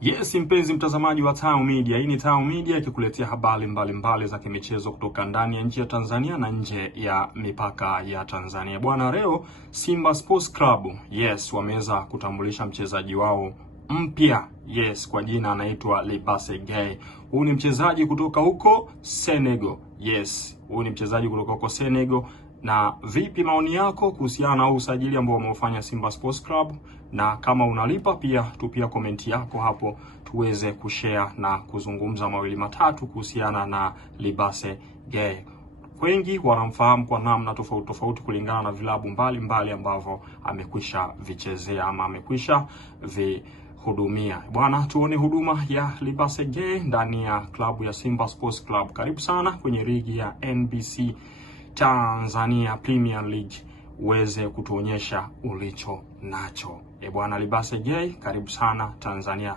Yes, mpenzi mtazamaji wa Tao Media. Hii ni Tao Media ikikuletea habari mbalimbali za kimichezo kutoka ndani ya nchi ya Tanzania na nje ya mipaka ya Tanzania. Bwana, leo Simba Sports Club, yes, wameweza kutambulisha mchezaji wao mpya. Yes, kwa jina anaitwa Libase Gay. Huyu ni mchezaji kutoka huko Senegal. Yes, huyu ni mchezaji kutoka huko Senegal. Na vipi maoni yako kuhusiana na usajili ambao wameufanya Simba Sports Club? Na kama unalipa pia tupia komenti yako hapo tuweze kushare na kuzungumza mawili matatu kuhusiana na Libase Gay. Wengi wanamfahamu kwa namna tofauti tofauti kulingana na vilabu mbalimbali ambavyo amekwisha vichezea ama amekwisha hudumia. Bwana, tuone huduma ya Libase Gay ndani ya klabu ya Simba Sports Club. Karibu sana kwenye ligi ya NBC Tanzania Premier League, uweze kutuonyesha ulicho nacho. Bwana, Libase Gay, karibu sana Tanzania.